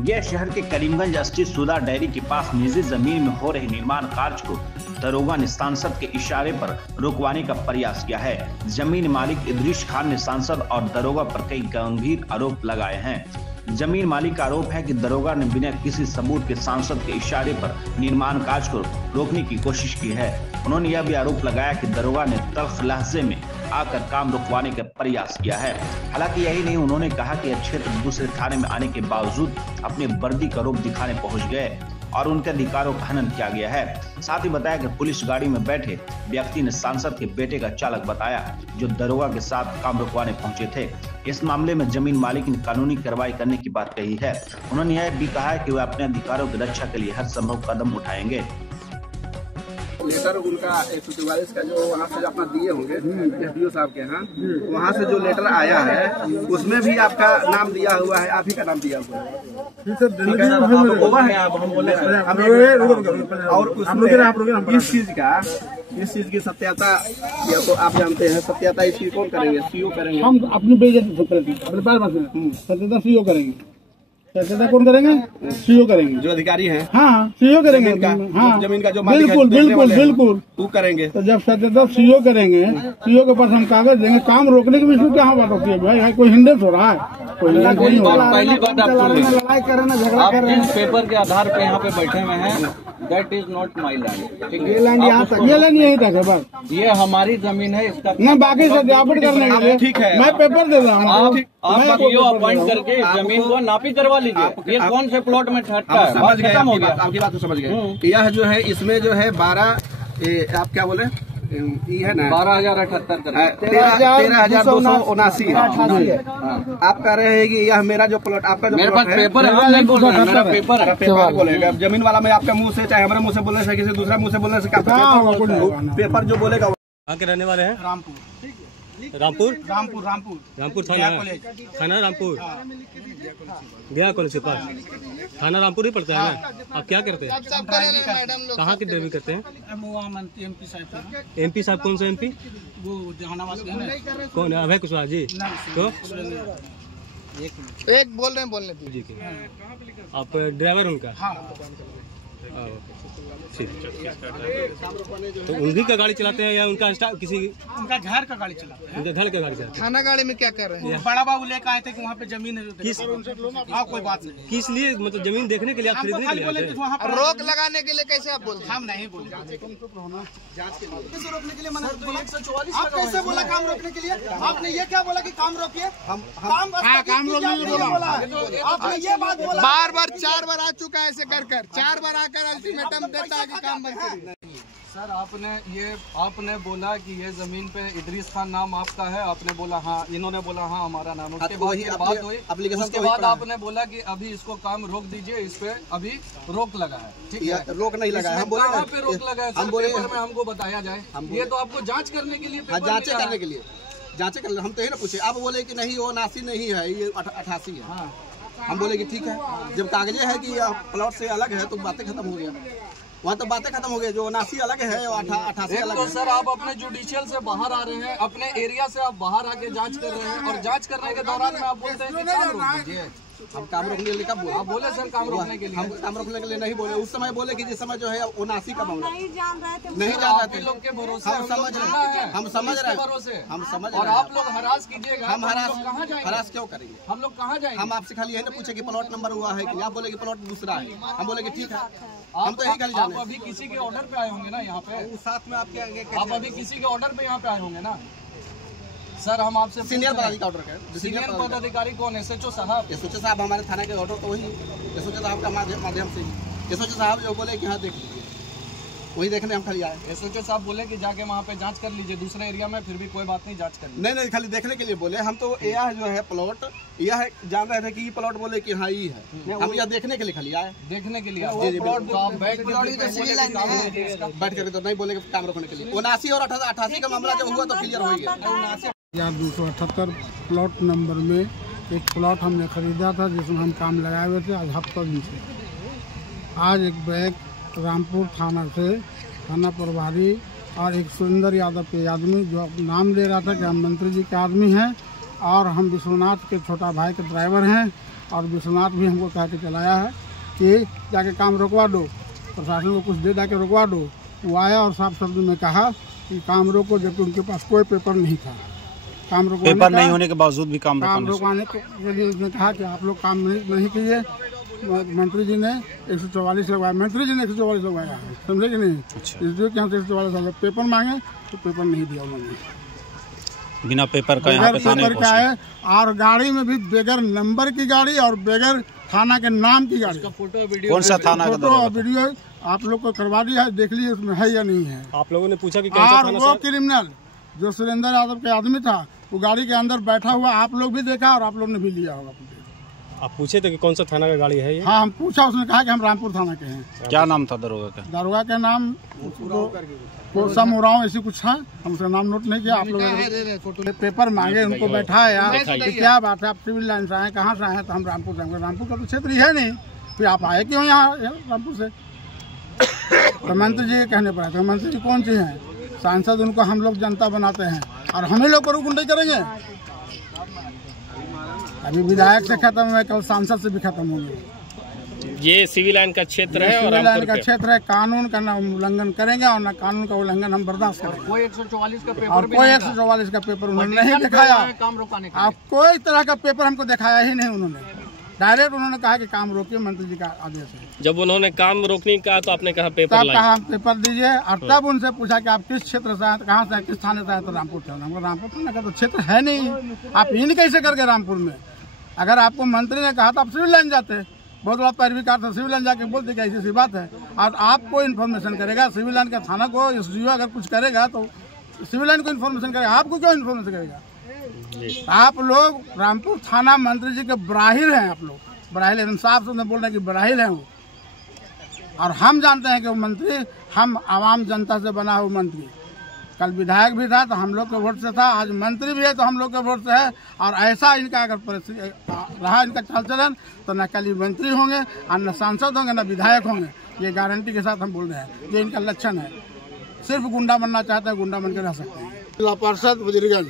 यह शहर के करीमगंज स्थित सुधा डेयरी के पास निजी जमीन में हो रहे निर्माण कार्य को दरोगा ने सांसद के इशारे पर रुकवाने का प्रयास किया है। जमीन मालिक इदरीस खान ने सांसद और दरोगा पर कई गंभीर आरोप लगाए हैं। जमीन मालिक का आरोप है कि दरोगा ने बिना किसी सबूत के सांसद के इशारे पर निर्माण कार्य को रोकने की कोशिश की है। उन्होंने यह भी आरोप लगाया कि दरोगा ने तल्ख लहजे में आकर काम रुकवाने का प्रयास किया है। हालांकि यही नहीं, उन्होंने कहा कि यह क्षेत्र दूसरे थाने में आने के बावजूद अपने वर्दी का रूप दिखाने पहुंच गए और उनके अधिकारों का हनन किया गया है। साथ ही बताया कि पुलिस गाड़ी में बैठे व्यक्ति ने सांसद के बेटे का चालक बताया, जो दरोगा के साथ काम रुकवाने पहुंचे थे। इस मामले में जमीन मालिक ने कानूनी कार्रवाई करने की बात कही है। उन्होंने यह भी कहा है कि वे अपने अधिकारों की रक्षा के लिए हर संभव कदम उठाएंगे। लेटर उनका 144 का जो वहाँ से अपना दिए होंगे एसडीओ साहब के यहाँ, वहाँ से जो लेटर आया है उसमें भी आपका नाम दिया हुआ है, आप ही का नाम दिया हुआ है। और उसमें इस चीज की सत्यता या तो आप जानते हैं, सत्यता इसकी कौन करेंगे? सीओ करेंगे। हम अपनी सत्यता सीओ करेंगे। सत्यता कौन करेंगे? सीओ करेंगे, जो अधिकारी हैं। हाँ, सीओ करेंगे। हाँ, जमीन का जो मालिक बिल्कुल बिल्कुल बिल्कुल वो करेंगे। तो जब सत्यता सीओ करेंगे, सीओ के पास हम कागज देंगे। काम रोकने के विषय क्या बात होती है भाई? कोई हिंदे हो रहा है? पहली बात आप लड़ाई कर रहे हैं, झगड़ा कर रहे हैं। पेपर के आधार पे यहाँ पे बैठे हुए हैं, that is not my land. ये लैंड यहाँ तक, ये लैंड यहीं तक है बस। ये हमारी जमीन है, इसका मैं बाकी सत्यापित करने के लिए ठीक है, मैं पेपर दे रहा हूँ। आप सीओ अपॉइंट करके जमीन को नापी करवा लीजिए। ये कौन से प्लॉट में ठहरता है? समझ गए, आपकी बात तो समझ गए। यह जो है इसमें जो है 12 आप क्या बोले, ये है ना 12,078 13,279 है। आप कह रहे हैं कि यह मेरा जो प्लॉट, आपका जो मेरे पास पेपर है, हम नहीं बोल रहे, मेरा पेपर है। पेपर बोलेगा जमीन वाला, मैं आपका मुंह से चाहे हमारे मुंह से बोलने से, किसी दूसरा मुंह से बोलने से क्या पेपर जो बोलेगा। कहाँ के रहने वाले हैं? रामपुर थाना रामपुर, गया कॉलेज के पास थाना रामपुर ही पड़ता है ना? आप क्या करते हैं? कहाँ की ड्राइविंग करते हैं? एमपी साहब कौन सा एमपी? वो जहानाबाद के हैं। कौन है? अभय कुशवाहा जी। तो एक बोल रहे हैं, बोलने जी की आप ड्राइवर उनका? तो उन्हीं का गाड़ी चलाते हैं या उनका किसी उनका घर का गाड़ी चलाते हैं? उनके घर का गाड़ी चलाते हैं। थाना गाड़ी में क्या कर रहे हैं? बड़ा बाबू लेकर आए थे कि वहाँ पे जमीन किस कोई बात नहीं। किस लिए, मतलब जमीन देखने के लिए, आप खरीदने के लिए आते हैं? वहाँ पर रोक लगाने के लिए कैसे आप बोलते हैं? हम नहीं बोले। रोकने के लिए मना, आप कैसे बोला काम रोकने के लिए? आपने ये क्या बोला कि काम रोकिए? काम रोकने आपने ये बात बोला। बार 4 बार आ चुका है ऐसे कर 4 बार आकर अल्टीमेटम देता है कि काम बंद करिए। सर आपने बोला कि ये जमीन पे इदरीस खान नाम आपका है, आपने बोला हाँ, इन्होंने बोला हाँ हमारा नाम। उसके बाद बात हुई, उसके बाद आपने बोला कि अभी इसको काम रोक दीजिए, इस पे अभी रोक लगा है। ठीक है, रोक नहीं लगा है, हम बोले कहाँ पे रोक लगा है? हम बोले में हमको बताया जाए। ये तो आपको जाँच करने के लिए, जाँच करने के लिए हम तो ये ना पूछे, आप बोले कि नहीं वो 89 नहीं है, ये 88 है। हाँ। हम बोले कि ठीक है, जब कागजे है कि प्लॉट से अलग है तो बातें खत्म हो गया। वहाँ तो बातें खत्म हो गई, जो 89 अलग है और 88 अलग तो है। सर आप अपने जुडिशियल से बाहर आ रहे हैं, अपने एरिया से आप बाहर आके जांच कर रहे हैं, और जांच करने के दौरान में आप बोलते हैं कि काम रोक दीजिए। हम काम रोकने के लिए कब बोले? आप बोले सर काम रोकने के लिए। हम काम रोकने के लिए नहीं बोले, उस समय बोले कि जिस समय जो है 79 का मामला नहीं जान रहे थे, नहीं जान रहे थे। लोग के भरोसे हम समझ रहे हैं, हम समझ रहे हैं। और आप लोग हरास कीजिएगा, हम कहाँ जाएंगे? हरास क्यों करेंगे? हम लोग कहाँ जाएंगे? हम आपसे खाली यही ना पूछे कि प्लॉट नंबर हुआ है कि आप बोले कि प्लॉट दूसरा है। हम बोले कि ठीक है, हम तो यही खाली जाने। आप अभी किसी के ऑर्डर पे आए होंगे ना यहाँ पे? साथ में आपके आगे आप अभी किसी के ऑर्डर पे यहाँ पे आए होंगे ना? सर हम आपसे सीनियर पदाधिकारी ऑर्डर है। सीनियर पदाधिकारी कौन? एसएचओ साहब। एसएचओ साहब हमारे थाना के ऑर्डर तो वही एसएचओ साहब का माध्यम से ही एसएचओ साहब जो बोले कि हाँ देख लीजिए, वही देखने हम खाली आए। एसएचओ साहब बोले कि जाके वहाँ पे जांच कर लीजिए दूसरे एरिया में, फिर भी कोई बात नहीं, जांच कर लीजिए। नहीं खाली देखने के लिए बोले। हम तो यह जो है प्लॉट यह जान रहे थे कि ये प्लॉट बोले कि हाँ ये है, हम यह देखने के लिए खाली आए। देखने के लिए बैठ करके तो नहीं बोले काम रोकने के लिए। 79 और 88 का मामला जब हुआ तो क्लियर हो गया। 278 प्लॉट नंबर में एक प्लॉट हमने खरीदा था जिसमें हम काम लगाए हुए थे आज हफ्ता दिन से। आज एक बैग रामपुर थाना से थाना प्रभारी और एक सुंदर यादव के आदमी जो नाम ले रहा था कि हम मंत्री जी के आदमी हैं और हम विश्वनाथ के छोटा भाई के ड्राइवर हैं, और विश्वनाथ भी हमको कह के चलाया है कि जाके काम रुकवा दो, प्रशासन को कुछ दे जाके रुकवा दो। वो आया और साफ शब्द में कहा कि काम रोको, जबकि उनके पास कोई पेपर नहीं था। काम रोकवाने पेपर नहीं होने के बावजूद भी काम रोकवाने के लिए उसने कहा कि आप लोग काम नहीं किए। मंत्री जी ने 144 लगवाया, मंत्री जी ने 144 लगवाया है, समझे कि नहीं। इसलिए कि हम 144 पेपर मांगे तो पेपर नहीं दिया उन्होंने, बिना पेपर का यहाँ पे थाने का है। और गाड़ी में भी बगैर नंबर की गाड़ी और बगैर थाना के नाम की गाड़ी। कौन सा थाना का फोटो और वीडियो आप लोग को करवा दिया है, देख लीजिए उसमें है या नहीं है। आप लोगों ने पूछा कि कौन सा थाना? वो क्रिमिनल जो सुरेंद्र यादव के आदमी था वो गाड़ी के अंदर बैठा हुआ आप लोग भी देखा और आप लोग ने भी लिया होगा। आप पूछे थे कि कौन सा थाना का गाड़ी है ये? हाँ, हम पूछा, उसने कहा कि हम रामपुर थाना के हैं। क्या नाम था दरोगा का? दरोगा का नाम कोसा मुराव ऐसी कुछ था, हम उसका नाम नोट नहीं किया। आप लोग पेपर मांगे, उनको बैठाया, क्या बात है, आप सिविल लाइन से आए, कहाँ से आए? तो हम रामपुर से। रामपुर का तो क्षेत्र ही है नहीं, फिर आप आए क्यों यहाँ रामपुर से? तो मंत्री जी के कहने पर आए। तो मंत्री जी कौन सी हैं? सांसद, उनको हम लोग जनता बनाते हैं और हमें लोग पर गुंडे करेंगे। अभी विधायक से खत्म हुए, कल सांसद से भी खत्म होंगे। ये सिविल लाइन का क्षेत्र है और सिविल लाइन का क्षेत्र है। कानून का ना उल्लंघन करेंगे और ना कानून का उल्लंघन हम बर्दाश्त करेंगे। कोई 144 का पेपर और कोई 144 का पेपर उन्होंने नहीं दिखाया। काम रोकाने का आप कोई तरह का पेपर हमको दिखाया ही नहीं उन्होंने। डायरेक्ट उन्होंने कहा कि काम रोकिए, मंत्री जी का आदेश है। जब उन्होंने काम रोकने का तो आपने कहा पेपर तब कहा पेपर दीजिए, और तब उनसे पूछा कि आप किस क्षेत्र से आए, कहाँ से, किस थाने से आए? तो रामपुर से। हमको रामपुर थाने का तो क्षेत्र है नहीं, आप इन कैसे करके रामपुर में? अगर आपको मंत्री ने कहा तो आप सिविल लाइन जाते, बहुत बड़ा पैरवी करते, सिविल लाइन जाके बोलते कि ऐसी सी बात है। और आपको इन्फॉर्मेशन करेगा सिविल लाइन का थाना को, SDO अगर कुछ करेगा तो सिविल लाइन को इन्फॉर्मेशन करेगा, आपको क्यों इन्फॉर्मेशन करेगा? आप लोग रामपुर थाना मंत्री जी के बराहिल हैं। आप लोग बराहिल हैं, साफ से बोल रहे हैं कि बराहिल हैं वो। और हम जानते हैं कि वो मंत्री, हम आवाम जनता से बना हुआ मंत्री। कल विधायक भी था तो हम लोग के वोट से था, आज मंत्री भी है तो हम लोग के वोट से है। और ऐसा इनका अगर परिस्थिति रहा, इनका चाल चलन, तो न कल मंत्री होंगे और न सांसद होंगे न विधायक होंगे। ये गारंटी के साथ हम बोल रहे हैं, ये इनका लक्षण है। सिर्फ गुंडा बनना चाहते हैं, गुंडा बनकर रह सकते हैं। जिला पार्षद वजीरगंज।